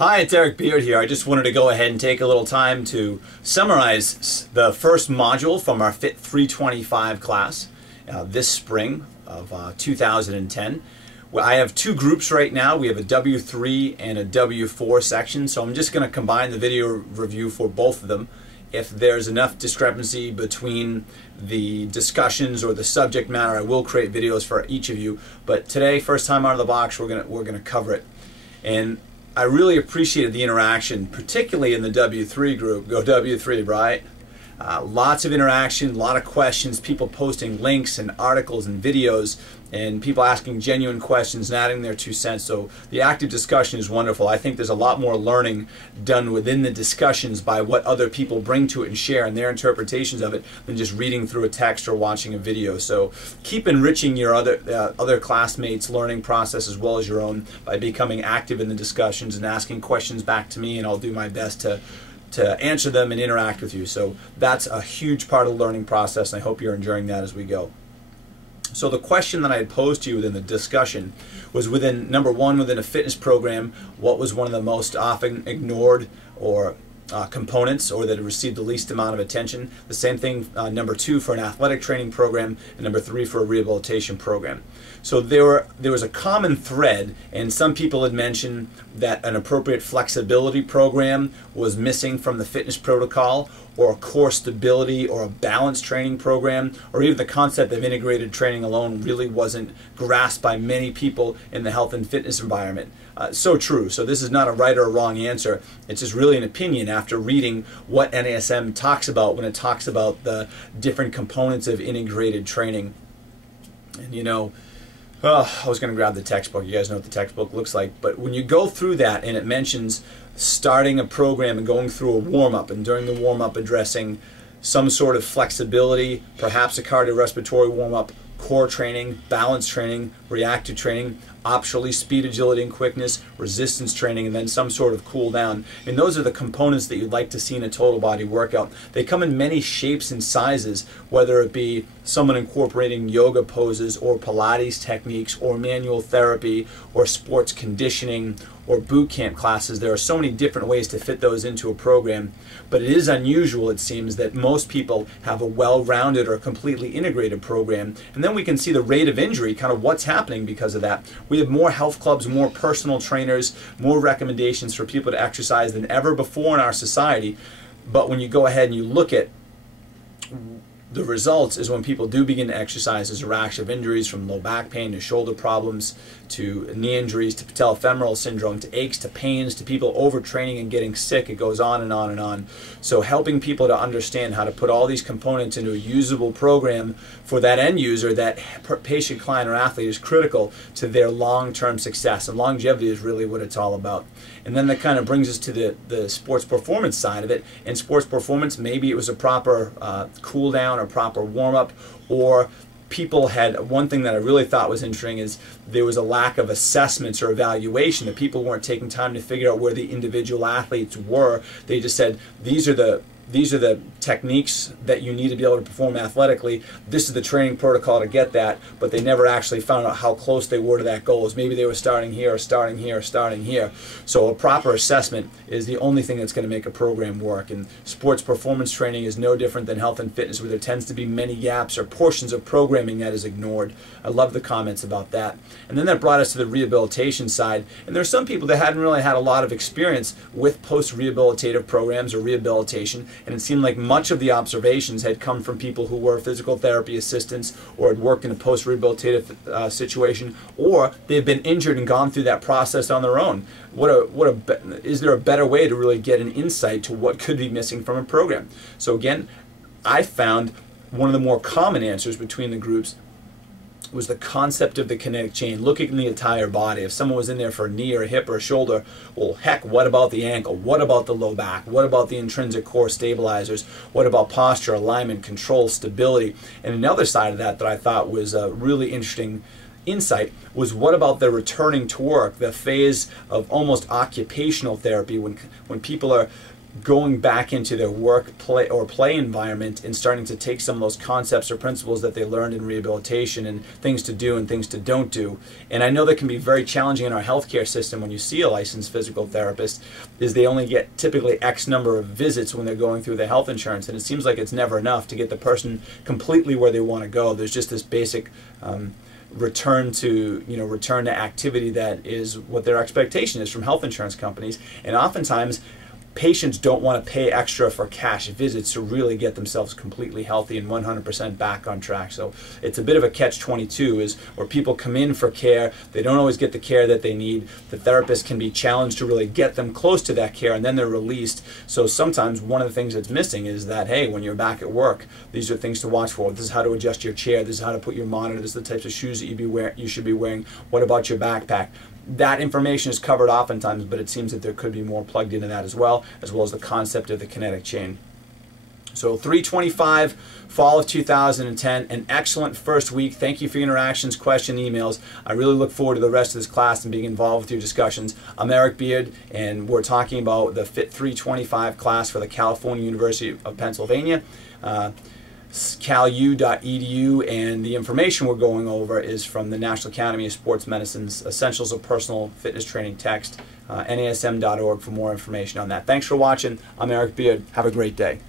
Hi, it's Eric Beard here. I just wanted to go ahead and take a little time to summarize the first module from our Fit 325 class this spring of 2010. Well, I have two groups right now. We have a W3 and a W4 section, so I'm just going to combine the video review for both of them. If there's enough discrepancy between the discussions or the subject matter, I will create videos for each of you. But today, first time out of the box, we're gonna cover it. And I really appreciated the interaction, particularly in the W3 group. Go W3, right? Lots of interaction, a lot of questions, people posting links and articles and videos, and people asking genuine questions and adding their 2 cents. So the active discussion is wonderful. I think there's a lot more learning done within the discussions by what other people bring to it and share and their interpretations of it than just reading through a text or watching a video. So keep enriching your other classmates' learning process as well as your own by becoming active in the discussions and asking questions back to me, and I'll do my best to answer them and interact with you. So that's a huge part of the learning process, and I hope you're enjoying that as we go. So the question that I had posed to you within the discussion was within, number one, within a fitness program, what was one of the most often ignored or components, or that it received the least amount of attention. The same thing, number two, for an athletic training program, and number three for a rehabilitation program. So there was a common thread, and some people had mentioned that an appropriate flexibility program was missing from the fitness protocol, or a core stability or a balance training program, or even the concept of integrated training alone really wasn't grasped by many people in the health and fitness environment. So true. So this is not a right or a wrong answer. It's just really an opinion after reading what NASM talks about when it talks about the different components of integrated training. And you know, I was going to grab the textbook. You guys know what the textbook looks like. But when you go through that and it mentions starting a program and going through a warm-up, and during the warm-up addressing some sort of flexibility, perhaps a cardiorespiratory warm-up, core training, balance training, reactive training, optionally speed, agility, and quickness, resistance training, and then some sort of cool down. And those are the components that you'd like to see in a total body workout. They come in many shapes and sizes, whether it be someone incorporating yoga poses or Pilates techniques or manual therapy or sports conditioning or boot camp classes. There are so many different ways to fit those into a program, but it is unusual, it seems, that most people have a well-rounded or completely integrated program. And then we can see the rate of injury, kind of what's happening because of that. We have more health clubs, more personal trainers, more recommendations for people to exercise than ever before in our society. But when you go ahead and you look at the results, is when people do begin to exercise, there's a rash of injuries, from low back pain to shoulder problems to knee injuries to patellofemoral syndrome to aches to pains to people overtraining and getting sick. It goes on and on and on. So helping people to understand how to put all these components into a usable program for that end user, that patient, client, or athlete, is critical to their long-term success. And longevity is really what it's all about. And then that kind of brings us to the sports performance side of it. In sports performance, maybe it was a proper cool down or proper warm-up, or people had, one thing that I really thought was interesting is there was a lack of assessments or evaluation, that people weren't taking time to figure out where the individual athletes were. They just said, these are the techniques that you need to be able to perform athletically. This is the training protocol to get that, but they never actually found out how close they were to that goal. Maybe they were starting here or starting here or starting here. So a proper assessment is the only thing that's going to make a program work. And sports performance training is no different than health and fitness, where there tends to be many gaps or portions of programming that is ignored. I love the comments about that. And then that brought us to the rehabilitation side. And there's some people that hadn't really had a lot of experience with post-rehabilitative programs or rehabilitation, and it seemed like much of the observations had come from people who were physical therapy assistants or had worked in a post-rehabilitative situation, or they've been injured and gone through that process on their own. Is there a better way to really get an insight to what could be missing from a program? So again, I found one of the more common answers between the groups was the concept of the kinetic chain, looking at the entire body. If someone was in there for a knee or a hip or a shoulder, well, heck, what about the ankle? What about the low back? What about the intrinsic core stabilizers? What about posture, alignment, control, stability? And another side of that I thought was a really interesting insight was, what about the returning to work, the phase of almost occupational therapy, when people are going back into their work, play environment and starting to take some of those concepts or principles that they learned in rehabilitation and things to do and things to don't do. And I know that can be very challenging in our healthcare system when you see a licensed physical therapist, is they only get typically X number of visits when they're going through their health insurance, and it seems like it's never enough to get the person completely where they want to go. There's just this basic return to activity that is what their expectation is from health insurance companies, and oftentimes patients don't want to pay extra for cash visits to really get themselves completely healthy and 100% back on track. So it's a bit of a catch-22, is where people come in for care, they don't always get the care that they need. The therapist can be challenged to really get them close to that care, and then they're released. So sometimes one of the things that's missing is that, hey, when you're back at work, these are things to watch for. This is how to adjust your chair. This is how to put your monitor. This is the types of shoes that you should be wearing. What about your backpack? That information is covered oftentimes, but it seems that there could be more plugged into that as well as the concept of the kinetic chain. So 325, fall of 2010, an excellent first week. Thank you for your interactions, questions, emails. I really look forward to the rest of this class and being involved with your discussions. I'm Eric Beard, and we're talking about the Fit 325 class for the California University of Pennsylvania. CalU.edu, and the information we're going over is from the National Academy of Sports Medicine's Essentials of Personal Fitness Training text, NASM.org for more information on that. Thanks for watching. I'm Eric Beard. Have a great day.